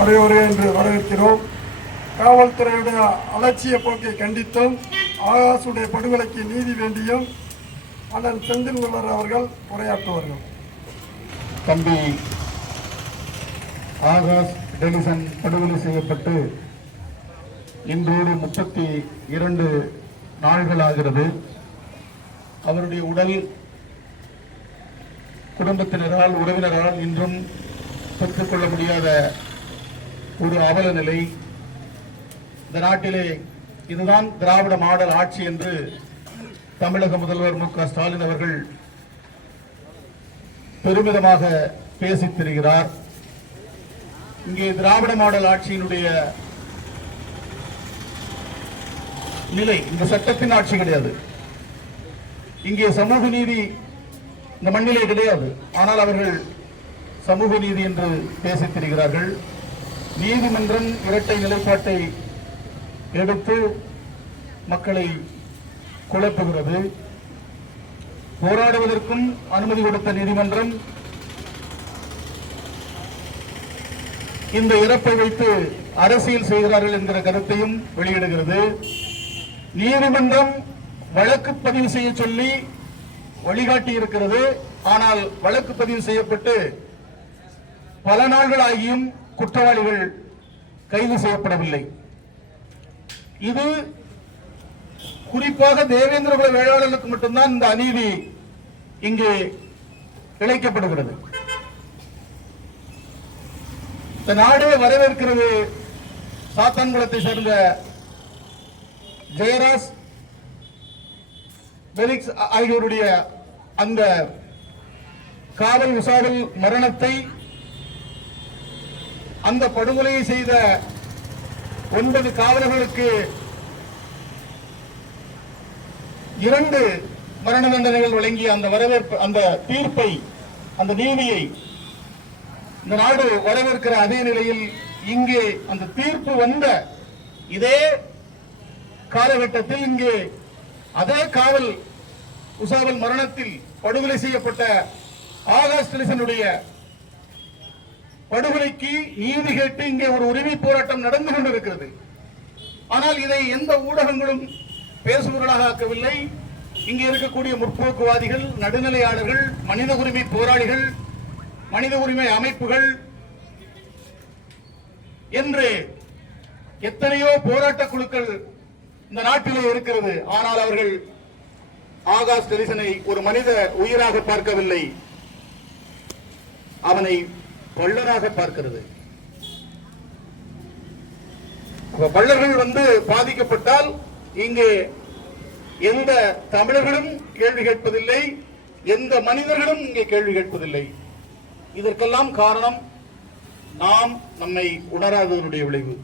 வருக என்று வரவேற்கிறோம். காவல்துறையுடைய அலட்சிய போக்கை கண்டித்தும் ஆகாஷுடைய படுகொலைக்கு நீதி வேண்டியும் அண்ணன் செந்தில் மலர் அவர்கள் உரையாற்றுவார்கள். தம்பி ஆகாஷ் டெலிசன் படுகொலை செய்யப்பட்டு இன்றோடு 32 நாள்கள் ஆகிறது. அவருடைய உடல் குடும்பத்தினரால் உறவினரால் இன்றும் பெற்றுக்கொள்ள முடியாத ஒரு அவல நிலை. இந்த நாட்டிலே இதுதான் திராவிட மாடல் ஆட்சி என்று தமிழக முதல்வர் மு.க. ஸ்டாலின் அவர்கள் பெருமிதமாக பேசித் திரிகிறார். இங்கே திராவிட மாடல் ஆட்சியினுடைய நிலை இந்த சட்டத்தின் ஆட்சி கிடையாது. இங்கே சமூக நீதி இந்த மண்ணிலே கிடையாது. ஆனால் அவர்கள் சமூக நீதி என்று பேசித் திரிகிறார்கள். நீதிமன்றம் இரட்டை நிலைப்பாட்டை எடுத்து மக்களை குழப்புகிறது. போராடுவதற்கும் அனுமதி கொடுத்த நீதிமன்றம் இந்த இறப்பை வைத்து அரசியல் செய்கிறார்கள் என்கிற கருத்தையும் வெளியிடுகிறது. நீதிமன்றம் வழக்கு பதிவு செய்ய சொல்லி வழிகாட்டி இருக்கிறது. ஆனால் வழக்கு பதிவு செய்யப்பட்டு பல நாட்கள் ஆகியும் குற்றவாளிகள் கைது செய்யப்படவில்லை. இது குறிப்பாக தேவேந்திரகுல வேளாளர்களுக்கு மட்டும்தான் இந்த அநீதி இங்கே இழைக்கப்படுகிறது. இந்த நாடே வரவேற்கிறது. சாத்தான்குளத்தை சேர்ந்த ஜெயராஜ் பெலிக்ஸ் ஆகியோருடைய அந்த காவல் உசாவல் மரணத்தை, அந்த படுகொலையை செய்த 9 காவலர்களுக்கு 2 மரண தண்டனைகள் வழங்கிய அந்த வரவேற்பு, அந்த தீர்ப்பை, அந்த நீதியை இந்த நாடு வரவேற்கிற அதே நிலையில் இங்கே அந்த தீர்ப்பு வந்த இதே காலகட்டத்தில் இங்கே அதே காவல் உசாவல் மரணத்தில் படுகொலை செய்யப்பட்ட ஆகாஷ் டெலிசனுடைய படுகொலைக்கு நீதி கேட்டு இங்கே ஒரு உரிமை போராட்டம் நடந்து கொண்டிருக்கிறது. ஆனால் இதை எந்த ஊடகங்களும் பேசுபொருளாக ஆக்கவில்லை. இங்கே இருக்கக்கூடிய முற்போக்குவாதிகள், நடுநிலையாளர்கள், மனித உரிமை போராளிகள், மனித உரிமை அமைப்புகள் என்று எத்தனையோ போராட்ட குழுக்கள் இந்த நாட்டிலே இருக்கிறது. ஆனால் அவர்கள் ஆகாஷ் டெலிசனை ஒரு மனித உயிராக பார்க்கவில்லை, அவனை பள்ளராக பார்க்கிறது. பள்ளர்கள் பாதிக்கப்பட்டால் இங்கே எந்த தமிழர்களும் கேள்வி கேட்பதில்லை, எந்த மனிதர்களும் இங்கே கேள்வி கேட்பதில்லை. இதற்கெல்லாம் காரணம் நாம் நம்மை உணராததனுடைய விளைவு.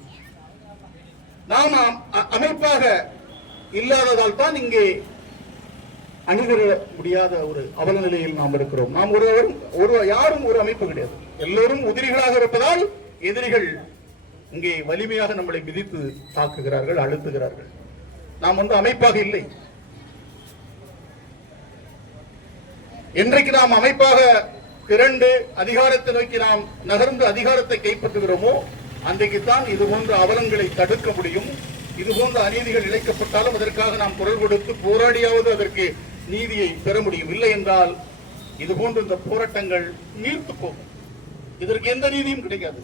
நாம் அமைப்பாக இல்லாததால் தான் இங்கே அணுகிற முடியாத ஒரு அவல நிலையில் நாம் இருக்கிறோம். நாம் யாரும் ஒரு அமைப்பு கிடையாது. எல்லோரும் உதிரிகளாக இருப்பதால் எதிரிகள் இங்கே வலிமையாக நம்மளை மிதித்து தாக்குகிறார்கள், அழுத்துகிறார்கள். நாம் அமைப்பாக இல்லை. என்றைக்கு நாம் அமைப்பாக திரண்டு அதிகாரத்தை நோக்கி நாம் நகர்ந்து அதிகாரத்தை கைப்பற்றுகிறோமோ அன்றைக்குத்தான் இது போன்ற அவலங்களை தடுக்க முடியும். இது போன்ற அநீதிகள் இழைக்கப்பட்டாலும் அதற்காக நாம் குரல் கொடுத்து போராடியாவது அதற்கு நீதியை பெற முடியும். இல்லை என்றால் இது போன்ற இந்த போராட்டங்கள் நீர்த்து போகும். இதற்கு எந்த நீதியும் கிடைக்காது.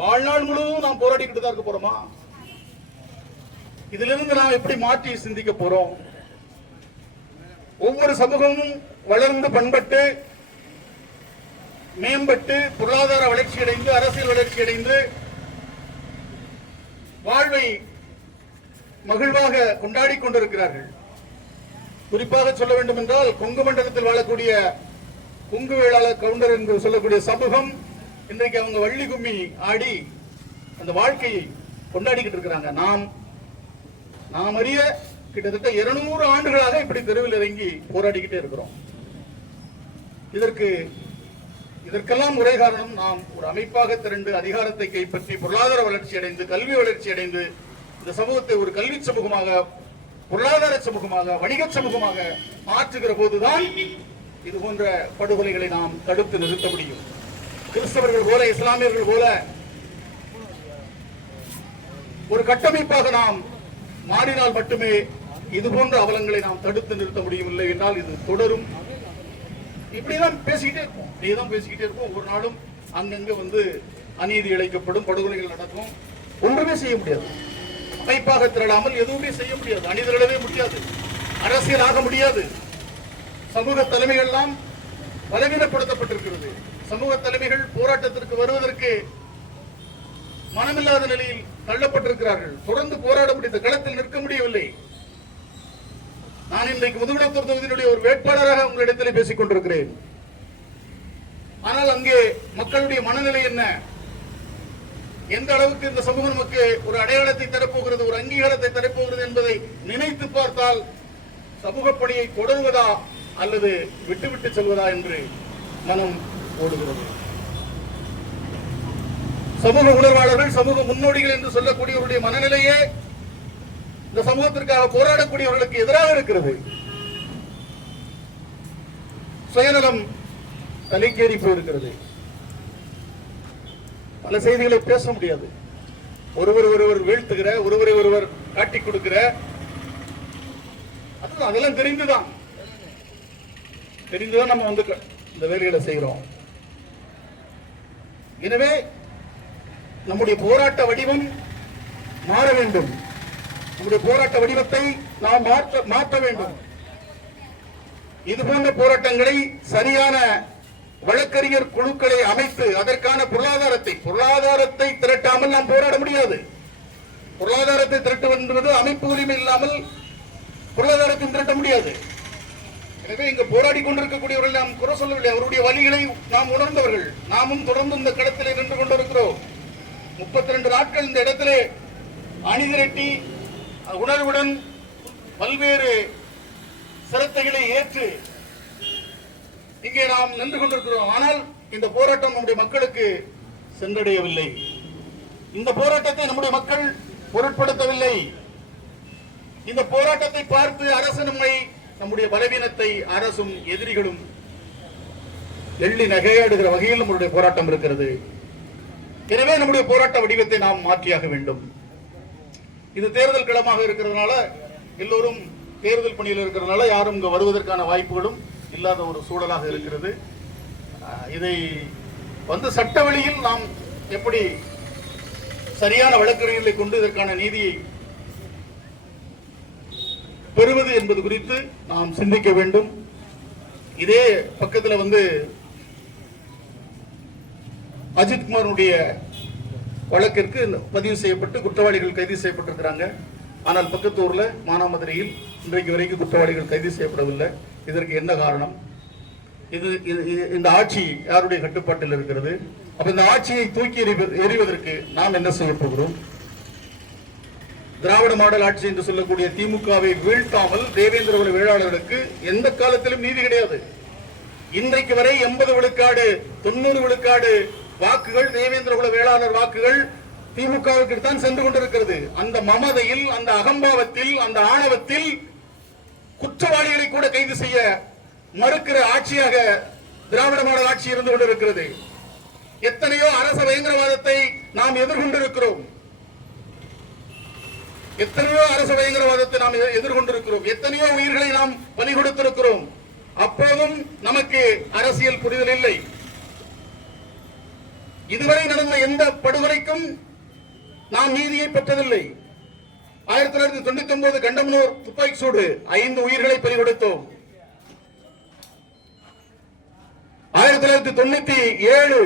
வாழ்நாள் முழுவதும் நாம் போராடிக்கிட்டு தான் இருக்க போறோமா? இதிலிருந்து நாம் எப்படி மாற்றி சிந்திக்க போறோம்? ஒவ்வொரு சமூகமும் வளர்ந்து பண்பட்டு மேம்பட்டு பொருளாதார வளர்ச்சி அடைந்து அரசியல் வளர்ச்சி அடைந்து வாழ்வை மகிழ்வாக கொண்டாடி கொண்டிருக்கிறார்கள். குறிப்பாக சொல்ல வேண்டும் என்றால் கொங்கு மண்டலத்தில் வாழக்கூடிய கொங்கு வேளாளர் கவுண்டர் என்று சொல்லக்கூடிய சமூகம் இன்றைக்கு அவங்க வள்ளி கும்மி ஆடி அந்த வாழ்க்கையை கொண்டாடிக்கிட்டு இருக்கிறாங்க. நாம் அறிய கிட்டத்தட்ட 200 ஆண்டுகளாக இப்படி தெருவில் இறங்கி போராடிக்கிட்டே இருக்கிறோம். இதற்கெல்லாம் ஒரே காரணம், நாம் ஒரு அமைப்பாக திரண்டு அதிகாரத்தை கைப்பற்றி பொருளாதார வளர்ச்சி அடைந்து கல்வி வளர்ச்சி அடைந்து இந்த சமூகத்தை ஒரு கல்வி சமூகமாக, பொருளாதார சமூகமாக, வணிக சமூகமாக மாற்றுகிற போதுதான் இது போன்ற படுகொலைகளை நாம் தடுத்து நிறுத்த முடியும். கிறிஸ்தவர்கள் போல, இஸ்லாமியர்கள் போல ஒரு கட்டமைப்பாக நாம் மாறினால் மட்டுமே இது போன்ற அவலங்களை நாம் தடுத்து நிறுத்த முடியவில்லை என்றால் இது தொடரும். இப்படிதான் பேசிக்கிட்டே இருப்போம். ஒரு நாளும் அங்கங்க வந்து அநீதி இழைக்கப்படும், படுகொலைகள் நடக்கும். ஒன்றுமே செய்ய முடியாது. அமைப்பாக திரளாமல் எதுவுமே செய்ய முடியாது. அணிதிரளவே முடியாது. அரசியல் ஆக முடியாது. சமூக தலைமைகள் எல்லாம் பலவீனப்படுத்தப்பட்டிருக்கிறது. சமூக தலைமைகள் போராட்டத்திற்கு வருவதற்கு மனமில்லாத நிலையில் தள்ளப்பட்டிருக்கிறார்கள். தொடர்ந்து போராட முடிந்த களத்தில் நிற்க முடியவில்லை. நான் இன்றைக்கு முதுகுளத்தூர் தொகுதியினுடைய ஒரு வேட்பாளராக உங்களிடத்தில் பேசிக் கொண்டிருக்கிறேன். ஆனால் அங்கே மக்களுடைய மனநிலை என்ன, எந்த அளவுக்கு இந்த சமூகம் நமக்கு ஒரு அடையாளத்தை தரப்போகிறது, ஒரு அங்கீகாரத்தை தரப்போகிறது என்பதை நினைத்து பார்த்தால் சமூக பணியை தொடருவதா அல்லது விட்டுவிட்டு செல்வதா என்று மனம் ஓடுகிறது. சமூக உணர்வாளர்கள், சமூக முன்னோடிகள் என்று சொல்லக்கூடியவருடைய மனநிலையே இந்த சமூகத்திற்காக போராடக்கூடியவர்களுக்கு எதிராக இருக்கிறது. சுயநலம் தலைக்கேறி போயிருக்கிறது. பல செய்திகளை பேச முடியாது. ஒருவர் வீழ்த்துகிற, ஒருவரை ஒருவர் காட்டிக் கொடுக்கிற, அதெல்லாம் தெரிந்துதான் நம்ம வந்து இந்த வேலைகளை செய்கிறோம். எனவே நம்முடைய போராட்ட வடிவம் மாற வேண்டும். நம்முடைய போராட்ட வடிவத்தை நாம் மாற்ற வேண்டும். இது போன்ற போராட்டங்களை சரியான வழக்கறிஞர் குழுக்களை அமைத்து அதற்கான பொருளாதாரத்தை திரட்டாமல் நாம் போராட முடியாது. பொருளாதாரத்தை திரட்டுவது அமைப்பு உரிமை இல்லாமல் பொருளாதாரத்தை திரட்ட முடியாது. எனவே இங்கு போராடி கொண்டிருக்கக்கூடியவர்கள் நாம் குறை சொல்லவில்லை. அவருடைய வழிகளை நாம் உணர்ந்தவர்கள். நாமும் தொடர்ந்து இந்த களத்தில் நின்று கொண்டிருக்கிறோம். 32 நாட்கள் இந்த இடத்திலே அணிதிரட்டி உணர்வுடன் பல்வேறு சிரத்தைகளை ஏற்று இங்கே நாம் நின்று கொண்டிருக்கிறோம். ஆனால் இந்த போராட்டம் நம்முடைய மக்களுக்கு சென்றடையவில்லை. இந்த போராட்டத்தை நம்முடைய மக்கள் பொருட்படுத்தவில்லை. இந்த போராட்டத்தை பார்த்து அரசு நம்முடைய பலவீனத்தை அரசும் எதிரிகளும் எள்ளி நகையாடுகிற வகையில் நம்முடைய போராட்டம் இருக்கிறது. எனவே நம்முடைய போராட்ட வடிவத்தை நாம் மாற்றியாக வேண்டும். இது தேர்தல் களமாக இருக்கிறதுனால, எல்லோரும் தேர்தல் பணியில் இருக்கிறதுனால யாரும் இங்கு வருவதற்கான வாய்ப்புகளும் இல்லாத ஒரு சூழலாக இருக்கிறது. இதை வந்து சட்ட வழியில் நாம் எப்படி சரியான வழக்கறிஞர்களை கொண்டு இதற்கான நீதியை பெறுவது என்பது குறித்து நாம் சிந்திக்க வேண்டும். இதே பக்கத்தில் வந்து அஜித்குமாருடைய வழக்கிற்கு பதிவு செய்யப்பட்டு குற்றவாளிகள் கைது செய்யப்பட்டிருக்கிறாங்க. ஆனால் பக்கத்து ஊர்ல மானாமதுரையில் இன்றைக்கு வரைக்கும் குற்றவாளிகள் கைது செய்யப்படவில்லை. இதற்கு என்ன காரணம்? இந்த ஆட்சி யாருடைய கட்டுப்பாட்டில் இருக்கிறது? அப்ப இந்த ஆட்சியை தூக்கி எறிவதற்கு நாம் என்ன செய்ய போகிறோம்? திராவிட மாடல் ஆட்சி என்று சொல்லக்கூடிய திமுகவை வீழ்த்தாமல் தேவேந்திர குல வேளாளர்களுக்கு எந்த காலத்திலும் நீதி கிடையாது. இன்றைக்கு வரை 80 விழுக்காடு 90 விழுக்காடு வாக்குகள், தேவேந்திர குல வேளாளர் வாக்குகள் திமுகவுக்கு தான் சென்று கொண்டிருக்கிறது. அந்த மமதையில், அந்த அகம்பாவத்தில், அந்த ஆணவத்தில் குற்றவாளிகளை கூட கைது செய்ய மறுக்கிற ஆட்சியாக திராவிட மாடல் ஆட்சி இருந்து கொண்டிருக்கிறது. எத்தனையோ அரச பயங்கரவாதத்தை நாம் எதிர்கொண்டிருக்கிறோம். எத்தனையோ அரசு பயங்கரவாதத்தை நாம் எதிர்கொண்டிருக்கிறோம். எத்தனையோ உயிர்களை நாம் பலி கொடுத்திருக்கிறோம். அப்போதும் நமக்கு அரசியல் புரிதல் இல்லை. இதுவரை நடந்த எந்த படுகொலைக்கும் நாம் நீதியை பெற்றதில்லை. 1999 கண்டமனூர் துப்பாக்கி சூடு 5 உயிர்களை பலி கொடுத்தோம். 1997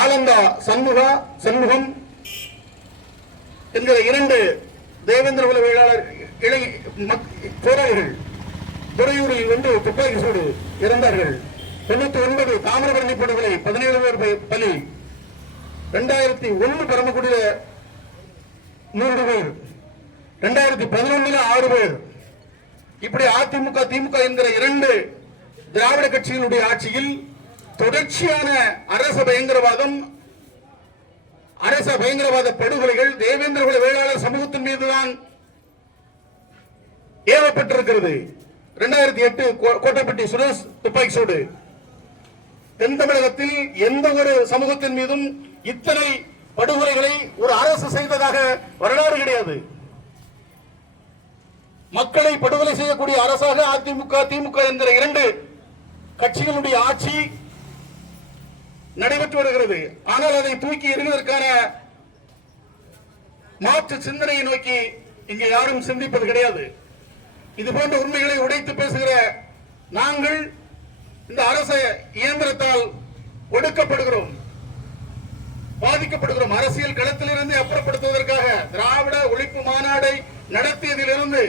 ஆலந்தா சண்முகம் என்கிற 2 தேவேந்திர குல வேளாளர் போராளிகள் துறையூரில் வந்து துப்பாக்கி சூடு இறந்தார்கள். 99 தாமிரபரணி படுகொலை 17 பேர் பலி. 2001 பரமக்குடியில 3 பேர், 2011 6 பேர். இப்படி அதிமுக திமுக என்கிற 2 திராவிட கட்சிகளுடைய ஆட்சியில் தொடர்ச்சியான அரச பயங்கரவாத படுகொலைகள் தேவேந்திர குல வேளாளர் சமூகத்தின் மீதுதான் ஏவப்பட்டிருக்கிறது. 2008 கோட்டைப்பட்டி சுரேஷ் துப்பாக்கி சூடு, தென் தமிழகத்தில் எந்த ஒரு சமூகத்தின் மீதும் இத்தனை படுகொலைகளை ஒரு அரசு செய்ததாக வரலாறு கிடையாது. மக்களை படுகொலை செய்யக்கூடிய அரசாக அதிமுக திமுக என்கிற இரண்டு கட்சிகளுடைய ஆட்சி நடைபெற்று வருகிறது. ஆனால் அதை தூக்கி எறிவதற்கான மாற்று சிந்தனையை நோக்கி இங்கே யாரும் சிந்திப்பது கிடையாது. இது போன்ற உண்மைகளை உடைத்து பேசுகிற நாங்கள் இந்த அரச இயந்திரத்தால் ஒடுக்கப்படுகிறோம், பாதிக்கப்படுகிறோம். அரசியல் களத்திலிருந்து அப்புறப்படுத்துவதற்காக திராவிட ஒழிப்பு மாநாடை நடத்தியதிலிருந்து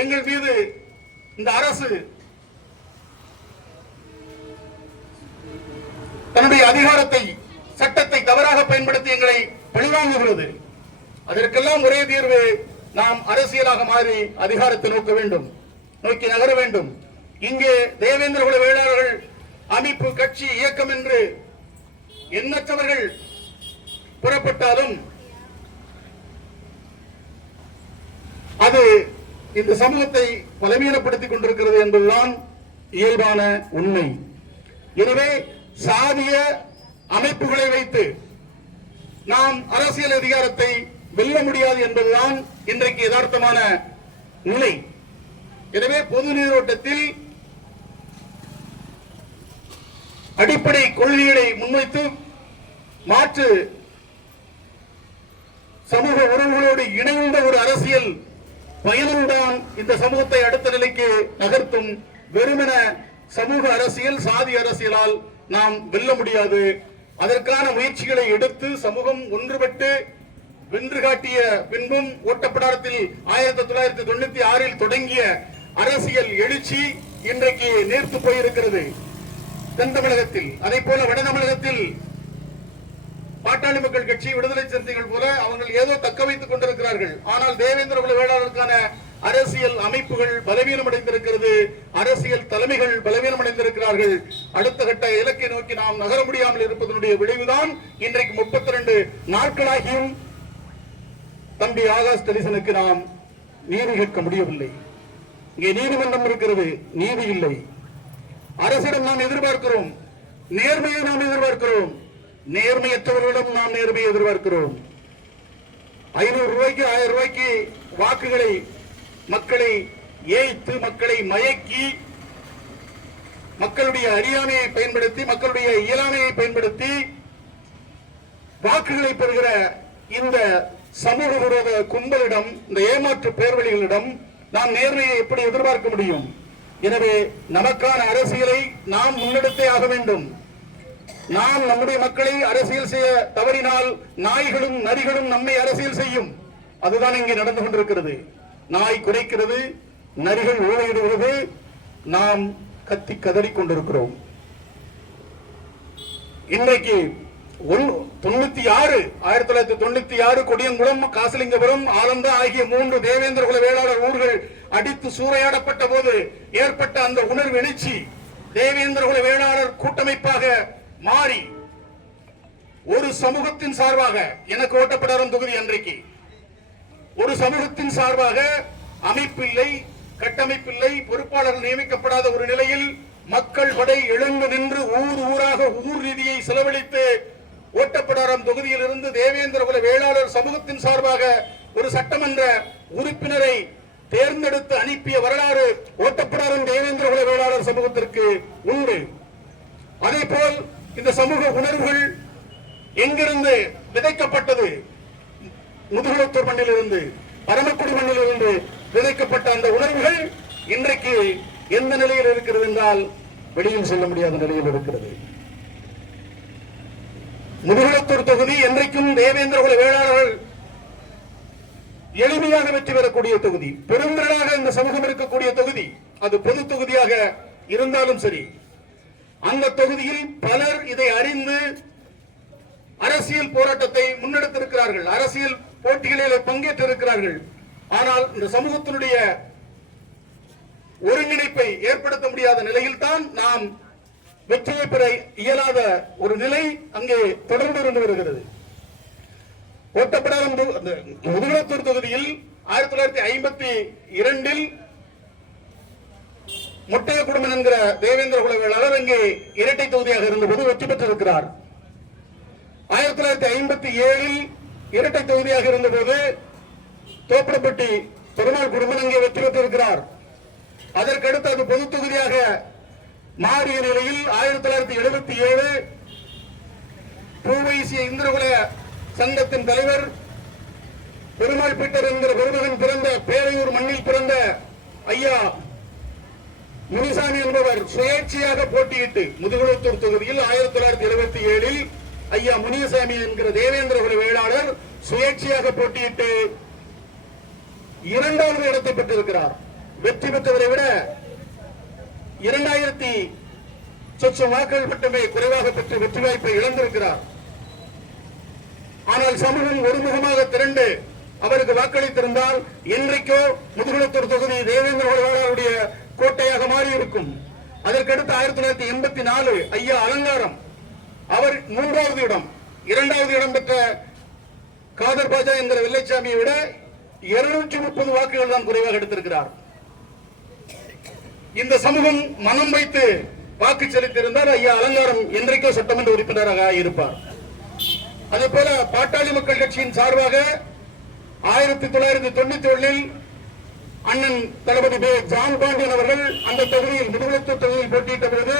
எங்கள் மீது இந்த அரசு தன்னுடைய அதிகாரத்தை சட்டத்தை தவறாக பயன்படுத்தி எங்களை பழிவாங்குகிறது. அதற்கெல்லாம் ஒரே தீர்வு, நாம் அரசியலாக மாறி அதிகாரத்தை நோக்கி நகர வேண்டும். இங்கே தேவேந்திர குல வேளாளர்கள் அமைப்பு கட்சி இயக்கம் என்று எண்ணற்றவர்கள் புறப்பட்டாலும் அது இந்த சமூகத்தை பலவீனப்படுத்திக் கொண்டிருக்கிறது என்பதுதான் இயல்பான உண்மை. எனவே சாதிய அமைப்புகளை வைத்து நாம் அரசியல் அதிகாரத்தை வெல்ல முடியாது என்பதுதான் இன்றைக்கு யதார்த்தமான நிலை. எனவே பொது நீரோட்டத்தில் அடிப்படை கொள்கைகளை முன்வைத்து மாற்று சமூக உறவுகளோடு இணைந்த ஒரு அரசியல் பயனுடன் இந்த சமூகத்தை அடுத்த நிலைக்கு நகர்த்தும். வெறுமென சமூக அரசியல் சாதி அரசியலால் நாம் வெல்ல முடியாது. அதற்கான முயற்சிகளை எடுத்து சமூகம் ஒன்றுபட்டு வென்று காட்டிய பின்பும் ஓட்டப்படாரத்தில் 1996 தொடங்கிய அரசியல் எழுச்சி இன்றைக்கு நேர்த்து போயிருக்கிறது தென் தமிழகத்தில். அதே போல வட தமிழகத்தில் பாட்டாளி மக்கள் கட்சி, விடுதலை சிறுத்தைகள் போல அவர்கள் ஏதோ தக்க வைத்துக் கொண்டிருக்கிறார்கள். ஆனால் தேவேந்திர குல வேளாளருக்கான அரசியல் அமைப்புகள் பலவீனமடைந்திருக்கிறது, அரசியல் தலைமைகள் பலவீனமடைந்திருக்கிறார்கள். அடுத்த கட்ட இலக்கை நோக்கி நாம் நகர முடியாமல் இருப்பதனுடைய விளைவுதான் இன்றைக்கு 32 நாட்களாகியும் தம்பி ஆகாஷ் டெலிசனுக்கு நாம் நீதி கேட்க முடியவில்லை. இங்கே நீதிமன்றம் இருக்கிறது, நீதி இல்லை. அரசிடம் நாம் எதிர்பார்க்கிறோம், நேர்மையை நாம் எதிர்பார்க்கிறோம். நேர்மையற்றவர்களிடம் நாம் நேர்மையை எதிர்பார்க்கிறோம். 500 ரூபாய்க்கு 1000 ரூபாய்க்கு வாக்குகளை மக்களை ஏய்த்து, மக்களை மயக்கி, மக்களுடைய அறியாமையை பயன்படுத்தி, மக்களுடைய இயலாமையை பயன்படுத்தி வாக்குகளை பெறுகிற இந்த சமூக விரோத கும்பலிடம், இந்த ஏமாற்று பேர்வழிகளிடம் நாம் நேர்மையை எப்படி எதிர்பார்க்க முடியும்? எனவே நமக்கான அரசியலை நாம் முன்னெடுத்தே ஆக வேண்டும். நாம் நம்முடைய மக்களை அரசியல் செய்ய தவறினால் நாய்களும் நரிகளும் நம்மை அரசியல் செய்யும். அதுதான் இங்கே நடந்து கொண்டிருக்கிறது. நாய் குறைக்கிறது, நரிகள் ஊழையிடுகிறது, நாம் கத்தி கதறிக் கொண்டிருக்கிறோம். இன்றைக்கு 1996 கொடியங்குளம், காசிலிங்கபுரம், ஆலந்தா ஆகிய 3 தேவேந்திர குல வேளாளர் ஊர்கள் அடித்து சூறையாடப்பட்ட போது ஏற்பட்ட அந்த உணர்வு எழுச்சி தேவேந்திர குல வேளாளர் கூட்டமைப்பாக மாறி ஒரு சமூகத்தின் சார்பாக, எனக்கு ஓட்டப்படாத தொகுதி அன்றைக்கு ஒரு சமூகத்தின் சார்பாக அமைப்பில்லை, கட்டமைப்பில்லை, பொறுப்பாளர்கள் நியமிக்கப்படாத ஒரு நிலையில் மக்கள் படை எழுந்து நின்று ஊர் ஊராக ஊர் நிதியை செலவழித்து ஓட்டப்படாரம் தொகுதியில் இருந்து தேவேந்திர குல வேளாளர் சமூகத்தின் சார்பாக ஒரு சட்டமன்ற உறுப்பினரை தேர்ந்தெடுத்து அனுப்பிய வரலாறு ஓட்டப்படாரம் தேவேந்திர குல வேளாளர் சமூகத்திற்கு உண்டு. அதே போல் இந்த சமூக உணர்வுகள் எங்கிருந்து விதைக்கப்பட்டது? முதுகுளத்தூர் மண்ணிலிருந்து, பரமக்குடி மண்ணிலிருந்து விதைக்கப்பட்ட அந்த உணர்வுகள் இன்றைக்கு எந்த நிலையில் இருக்கிறது என்றால் வெளியில் செல்ல முடியாத நிலையில் இருக்கிறது. முதுகுளத்தூர் தொகுதி என்றைக்கும் தேவேந்திர குல வேளாளர்கள் எளிமையாக வெற்றி பெறக்கூடிய தொகுதி, பெருந்திரளாக இந்த சமூகம் இருக்கக்கூடிய தொகுதி. அது பொது தொகுதியாக இருந்தாலும் சரி, அந்த தொகுதியில் பலர் இதை அறிந்து அரசியல் போராட்டத்தை முன்னெடுத்திருக்கிறார்கள், அரசியல் போட்டிகளில் பங்கேற்றிருக்கிறார்கள். ஆனால் இந்த சமூகத்தினுடைய ஒருங்கிணைப்பை ஏற்படுத்த முடியாத நிலையில் தான் நாம் வெற்றியை பெற இயலாத ஒரு நிலை அங்கே தொடர்ந்து இருந்து வருகிறது. ஓட்டப்படாத முதுகுளத்தூர் தொகுதியில் 1952 முட்டைய குடும்பம் என்கிற தேவேந்திர குல வேளாளர் அங்கே இரட்டை தொகுதியாக இருந்தபோது வெற்றி பெற்றிருக்கிறார். 1957 இரட்டை தொகுதியாக இருந்தபோது தோப்பரப்பட்டி பெருமாள் குடும்பம் அங்கே வெற்றி பெற்றிருக்கிறார். அதற்கடுத்து அது பொது தொகுதியாக மாறிய நிலையில் 1977 பூவைசிய இந்திரகுல சங்கத்தின் தலைவர் பெருமாள் பீட்டர் என்கிற பெருமகன் பிறந்த பேரையூர் மண்ணில் பிறந்த ஐயா முனிசாமி என்பவர் சுயேட்சையாக போட்டியிட்டு முதுகுளத்தூர் தொகுதியில் 1977 ஐயா முனிசாமி என்கிற தேவேந்திர குல வேளாளர் சுயேட்சையாக போட்டியிட்டு 2வது இடத்தை பெற்றிருக்கிறார். வெற்றி பெற்றவரை விட 2000 சொச்சம் வாக்குகள் மட்டுமே குறைவாக பெற்று வெற்றி வாய்ப்பை இழந்திருக்கிறார். ஆனால் சமூகம் ஒருமுகமாக திரண்டு அவருக்கு வாக்களித்திருந்தால் இன்றைக்கோ முதுகுளத்தூர் தொகுதி தேவேந்திர குல வேளாளருடைய கோட்டையாக மாறி இருக்கும். அதற்கடுத்து 1984 ஐயா அலங்காரம் அவர் 3வது இடம், 2வது இடம் பெற்ற காதர் பாஜா என்கிற வெள்ளைச்சாமியை விட 230 வாக்குகள் தான் குறைவாக எடுத்திருக்கிறார். இந்த சமூகம் மனம் வைத்து வாக்கு செலுத்தியிருந்தால் ஐயா அலங்காரம் என்றைக்கோ சட்டமன்ற உறுப்பினராக இருப்பார். அதே போல பாட்டாளி மக்கள் கட்சியின் சார்பாக 1991 அண்ணன் தளபதி ஜான் பாண்டியன் அவர்கள் அந்த தொகுதியில் முதுகுளத்தூர் தொகுதியில் போட்டியிட்ட பொழுது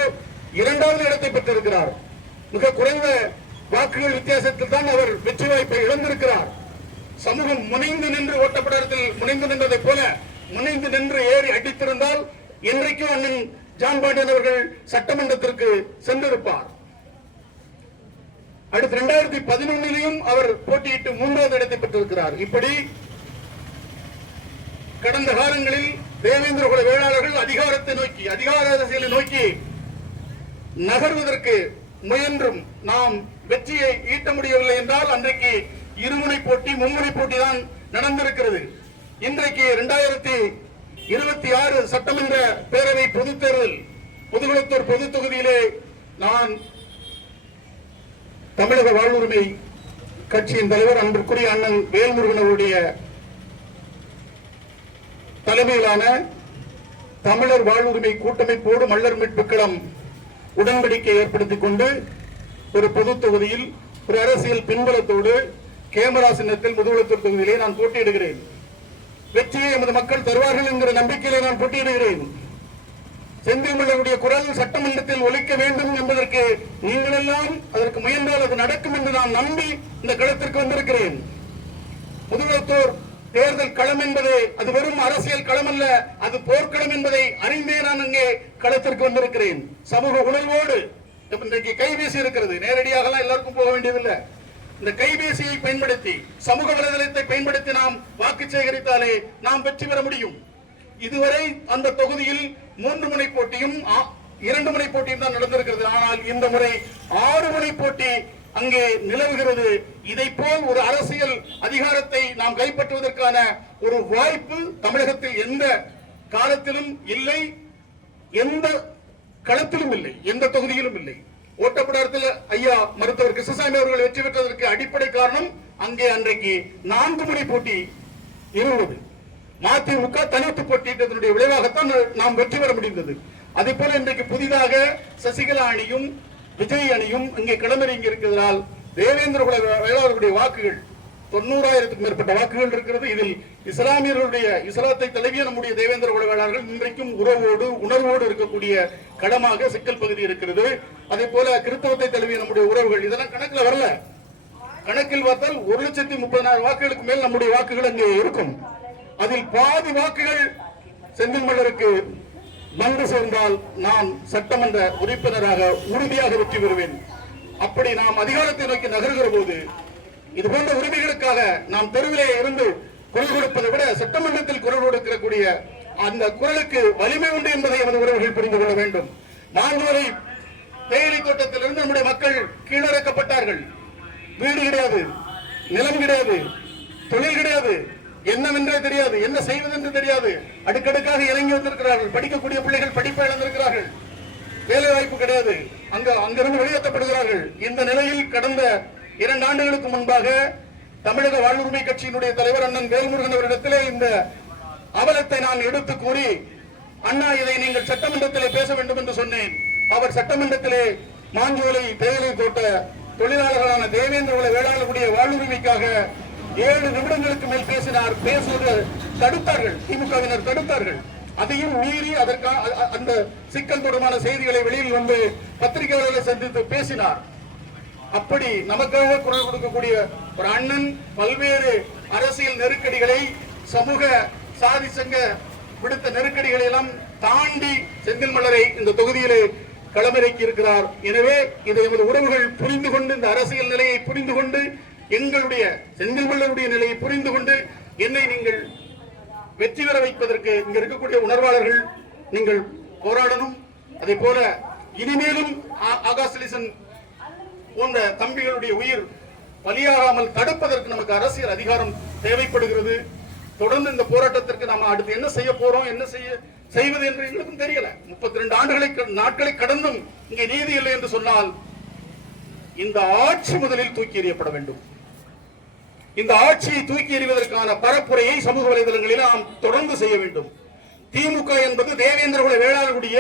2வது இடத்தை பெற்றிருக்கிறார். மிக குறைந்த வாக்குகள் வித்தியாசத்தில் தான் அவர் வெற்றி வாய்ப்பை இழந்திருக்கிறார். சமூகம் முனைந்து நின்று ஓட்டப்படத்தில் முனைந்து நின்றதை போல முனைந்து நின்று ஏறி அடித்திருந்தால் இன்றைக்கும் அண்ணன் ஜான் பாண்டியன் அவர்கள் சட்டமன்றத்திற்கு சென்றிருப்பார். அடுத்து 2011 அவர் போட்டியிட்டு 3வது இடத்தை பெற்றிருக்கிறார். இப்படி கடந்த காலங்களில் தேவேந்திர குல வேளாளர்கள் அதிகாரத்தை நோக்கி அதிகார அரசியலை நோக்கி நகர்வதற்கு முயன்றும் நாம் வெற்றியை ஈட்ட முடியவில்லை என்றால் அன்றைக்கு இருமுனை போட்டி மும்முனை போட்டி தான் நடந்திருக்கிறது. இன்றைக்கு 2026 சட்டமன்ற பேரவை பொதுத் தேர்தல் முதுகுளத்தூர் பொது தொகுதியிலே நான் தமிழக வாழ்வுரிமை கட்சியின் தலைவர் அன்பிற்குரிய அண்ணன் வேல்முருகன் அவருடைய தலைமையிலான தமிழர் வாழ்வுரிமை கூட்டமைப்போடு மல்லர் மீட்புக்களம் உடன்படிக்கை ஏற்படுத்திக் கொண்டு ஒரு பொது தொகுதியில் ஒரு அரசியல் பின்பலத்தோடு கேமரா சின்னத்தில் முதுகுளத்தூர் தொகுதியிலே நான் போட்டியிடுகிறேன். வெற்றியை எமது மக்கள் தருவார்கள் என்கிற நம்பிக்கையிலே நான் போட்டியிடுகிறேன். செந்தில் மல்லருடைய குரல் சட்டமன்றத்தில் ஒலிக்க வேண்டும் என்பதற்கு நீங்கள் எல்லாம் அதற்கு முயன்றால் அது நடக்கும் என்று நான் நம்பி இந்த களத்திற்கு வந்திருக்கிறேன். முதுகுளத்தூர் தேர்தல் களம் என்பது அது வெறும் அரசியல் களம் அல்ல, அது போர்க்களம் என்பதை அறிந்தே நான் அங்கே களத்திற்கு வந்திருக்கிறேன். சமூக உணர்வோடு இன்றைக்கு கைபேசி இருக்கிறது, நேரடியாக எல்லாருக்கும் போக வேண்டியதில்லை. இந்த கைபேசியை பயன்படுத்தி சமூக வலைதளத்தை பயன்படுத்தி நாம் வாக்கு சேகரித்தாலே நாம் வெற்றி பெற முடியும். இதுவரை அந்த தொகுதியில் 3 முனை போட்டியும் 2 முனை போட்டியும் தான் நடந்திருக்கிறது. ஆனால் இந்த முறை 6 முனை போட்டி அங்கே நிலவுகிறது. இதை போல் ஒரு அரசியல் அதிகாரத்தை நாம் கைப்பற்றுவதற்கான ஒரு வாய்ப்பு தமிழகத்தில் எந்த காலத்திலும் இல்லை, எந்த களத்திலும் இல்லை, எந்த தொகுதியிலும் இல்லை. ஓட்டப்படாரத்தில் ஐயா மருத்துவர் கிருஷ்ணசாமி அவர்கள் வெற்றி பெற்றதற்கு அடிப்படை காரணம் அங்கே அன்றைக்கு 4 முனை போட்டி இருந்தது. மதிமுக தனித்து போட்டியிட்டதனுடைய விளைவாகத்தான் நாம் வெற்றி பெற முடிந்தது. அதே போல இன்றைக்கு புதிதாக சசிகலா அணியும் விஜய் அணியும் இங்கே களமிறங்கி இருக்கிறதால் தேவேந்திர குல வேளாளர்களுடைய வாக்குகள் 90,000க்கும் மேற்பட்ட வாக்குகள் இருக்கிறது. இதில் இஸ்லாமியர்களுடைய இஸ்லாத்தை தழுவிய நம்முடைய தேவேந்திர குல வேளாளர்கள் இன்றைக்கும் உறவோடு உணர்வோடு இருக்கக்கூடிய களமாக சிக்கல் பகுதி இருக்கிறது. அதே போல கிறிஸ்தவத்தை தழுவிய நம்முடைய உறவுகள் இதெல்லாம் கணக்கில் வரல. கணக்கில் பார்த்தால் 1,30,000 வாக்குகளுக்கு மேல் நம்முடைய வாக்குகள் அங்கே இருக்கும். அதில் பாதி வாக்குகள் செந்தில் மல்லருக்கு வந்து சேர்ந்தால் நான் சட்டமன்ற உறுப்பினராக உறுதியாக வெற்றி பெறுவேன். அப்படி நாம் அதிகாரத்தை நோக்கி நகர்கிற போது இது போன்ற உரிமைகளுக்காக நாம் தெருவிலே இருந்து குரல் கொடுப்பதை விட சட்டமன்றத்தில் குரல் கொடுக்கக்கூடிய அந்த குரலுக்கு வலிமை உண்டு என்பதை எமது உறவுகள் புரிந்து கொள்ள வேண்டும். 4 வரை தேயிலை தோட்டத்திலிருந்து நம்முடைய மக்கள் கீழிறக்கப்பட்டார்கள். வீடு கிடையாது, நிலம் கிடையாது, தொழில் கிடையாது, என்னவென்றே தெரியாது, என்ன செய்வதென்று தெரியாது. அடுக்கடுக்காக இறங்கி வந்திருக்கிறார்கள். படிக்கக்கூடிய பிள்ளைகள் படிப்பை இழந்திருக்கிறார்கள். வேலை வாய்ப்பு கிடையாது, அங்கிருந்து வெளியேற்றப்படுகிறார்கள். இந்த நிலையில் கடந்த 2 ஆண்டுகளுக்கு முன்பாக தமிழக வாழ்வுரிமை கட்சியினுடைய தலைவர் அண்ணன் வேல்முருகன் அவரிடத்திலே இந்த அவலத்தை நான் எடுத்து கூறி அண்ணா இதை நீங்கள் சட்டமன்றத்திலே பேச வேண்டும் என்று சொன்னேன். அவர் சட்டமன்றத்திலே மாஞ்சோலை தேயிலை தோட்ட தொழிலாளர்களான தேவேந்திர வேளாளர்களுடைய வாழ்வுரிமைக்காக 7 நிமிடங்களுக்கு மேல் பேசினார். பேசுவது தடுத்தார்கள், திமுகவினர் தடுத்தார்கள். அதையும் மீறி அந்த சிக்கல் தொடர்பான செய்திகளை வெளியில் வந்து பத்திரிகையாளர்களை சந்தித்து பேசினார். அப்படி நமக்காக குரல் கொடுக்கக்கூடிய ஒரு அண்ணன் பல்வேறு அரசியல் நெருக்கடிகளை, சமூக சாதி சங்க விடுத்த நெருக்கடிகளை எல்லாம் தாண்டி செந்தில் மலரை இந்த தொகுதியிலே களமிறக்கி இருக்கிறார். எனவே இதை எமது உறவுகள் புரிந்து கொண்டு, இந்த அரசியல் நிலையை புரிந்து கொண்டு, எங்களுடைய செந்தில் மலருடைய நிலையை புரிந்து கொண்டு, என்னை நீங்கள் வெற்றி பெற வைப்பதற்கு இங்க இருக்கக்கூடிய உணர்வாளர்கள் நீங்கள் போராடணும். அதே போல இனிமேலும் ஆகாஷ் போன்ற தம்பிகளுடைய உயிர் பலியாகாமல் தடுப்பதற்கு நமக்கு அரசியல் அதிகாரம் தேவைப்படுகிறது. தொடர்ந்து இந்த போராட்டத்திற்கு நாம அடுத்து என்ன செய்ய போறோம், என்ன செய்வது என்று எங்களுக்கும் தெரியல. 32 நாட்களை கடந்தும் இங்கே நீதி இல்லை என்று சொன்னால் இந்த ஆட்சி முதலில் தூக்கி எறியப்பட வேண்டும். இந்த ஆட்சியை தூக்கி எறிவதற்கான பரப்புரையை சமூக வலைதளங்களில் நாம் தொடர்ந்து செய்ய வேண்டும். திமுக என்பது தேவேந்திர குல வேளாளர்களுடைய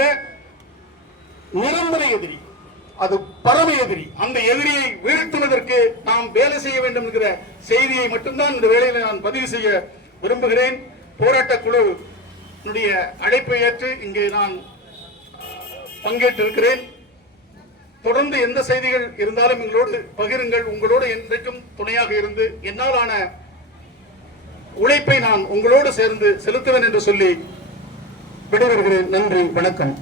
நிரந்தர எதிரி, அது பரம எதிரி. அந்த எதிரியை வீழ்த்துவதற்கு நாம் வேலை செய்ய வேண்டும் என்கிற செய்தியை மட்டும்தான் இந்த வேளையில் நான் பதிவு செய்ய விரும்புகிறேன். போராட்ட குழு அழைப்பை ஏற்று இங்கே நான் பங்கேற்றிருக்கிறேன். தொடர்ந்து எந்த செய்திகள் இருந்தாலும் எங்களோடு பகிருங்கள். உங்களோடு என்றைக்கும் துணையாக இருந்து என்னாலான உழைப்பை நான் உங்களோடு சேர்ந்து செலுத்துவேன் என்று சொல்லி விடைபெறுகிறேன். நன்றி, வணக்கம்.